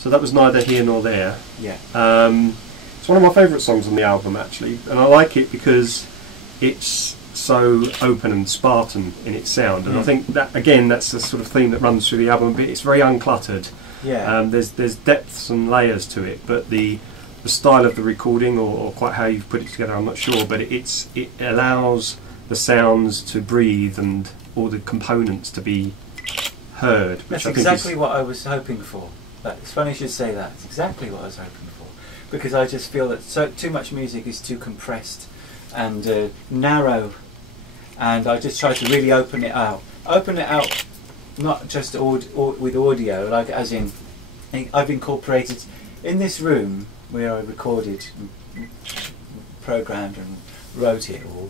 So that was Neither Here Nor There. Yeah. It's one of my favourite songs on the album, actually, and I like it because it's so open and Spartan in its sound, and I think that, again, that's the sort of theme that runs through the album, but it's very uncluttered. Yeah. There's depths and layers to it, but the style of the recording, or quite how you've put it together, I'm not sure, but it allows the sounds to breathe and all the components to be heard. That's exactly what I was hoping for. It's funny you should say that. It's exactly what I was hoping for, because I just feel that too much music is too compressed and narrow, and I just try to really open it out. Open it out, not just with audio, like as in, I've incorporated in this room where I recorded, and programmed and wrote it all.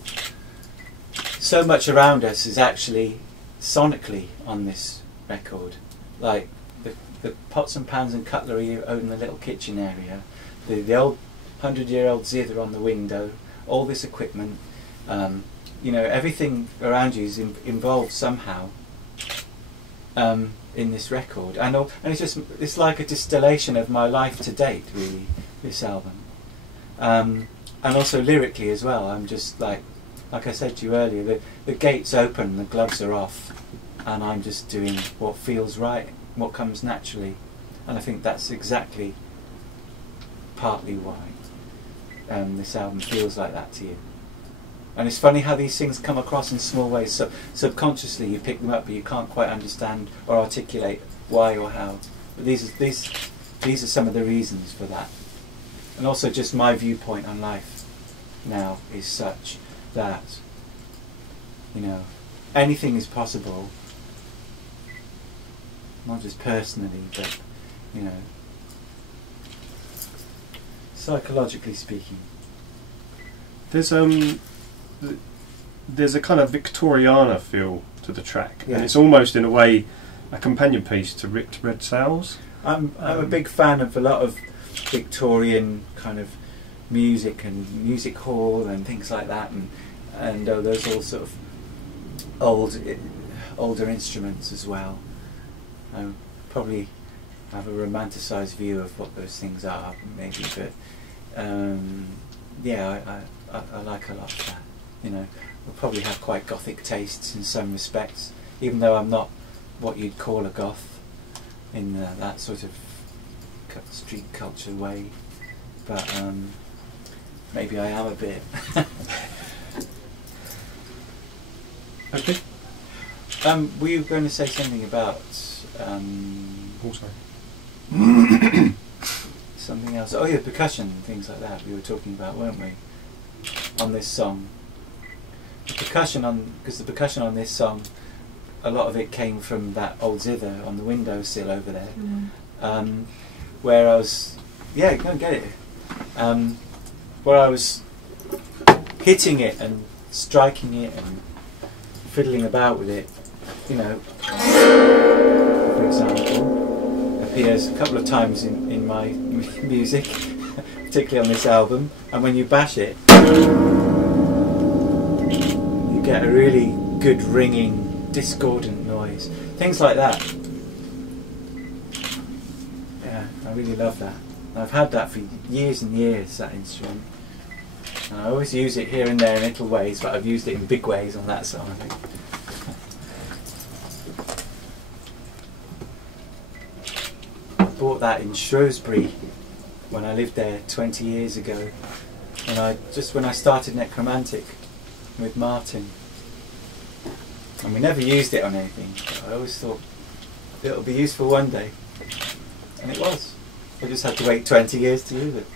So much around us is actually sonically on this record, like the pots and pans and cutlery in the little kitchen area, the old 100-year-old zither on the window, all this equipment, you know, everything around you is involved somehow in this record, and it's like a distillation of my life to date, really, this album, and also lyrically as well. I'm just like I said to you earlier, the gate's open, the gloves are off, and I'm just doing what feels right, what comes naturally, and I think that's exactly partly why this album feels like that to you. And it's funny how these things come across in small ways, so subconsciously you pick them up but you can't quite understand or articulate why or how, but these are some of the reasons for that. And also just my viewpoint on life now is such that, you know, anything is possible, not just personally, but, you know, psychologically speaking. There's a kind of Victoriana feel to the track, and it's almost in a way a companion piece to Ripped Red Sails. I'm a big fan of a lot of Victorian kind of music and music hall and things like that, and those all sort of older instruments as well. I probably have a romanticised view of what those things are, maybe, but yeah, I like a lot of that. You know, I probably have quite gothic tastes in some respects, even though I'm not what you'd call a goth in that sort of street culture way, but maybe I am a bit. Okay. Were you going to say something about Also, something else? Oh yeah, percussion and things like that we were talking about, weren't we, on this song? Because the percussion on this song, a lot of it came from that old zither on the windowsill over there, where I was, yeah, go and get it, where I was hitting it and striking it and fiddling about with it, you know. For example, appears a couple of times in my music, particularly on this album, and when you bash it, you get a really good ringing, discordant noise, things like that. Yeah, I really love that. I've had that for years and years, that instrument. And I always use it here and there in little ways, but I've used it in big ways on that song, I think. I bought that in Shrewsbury when I lived there 20 years ago, and when I started Necromantic with Martin, and we never used it on anything, but I always thought it'll be useful one day, and it was. I just had to wait 20 years to use it.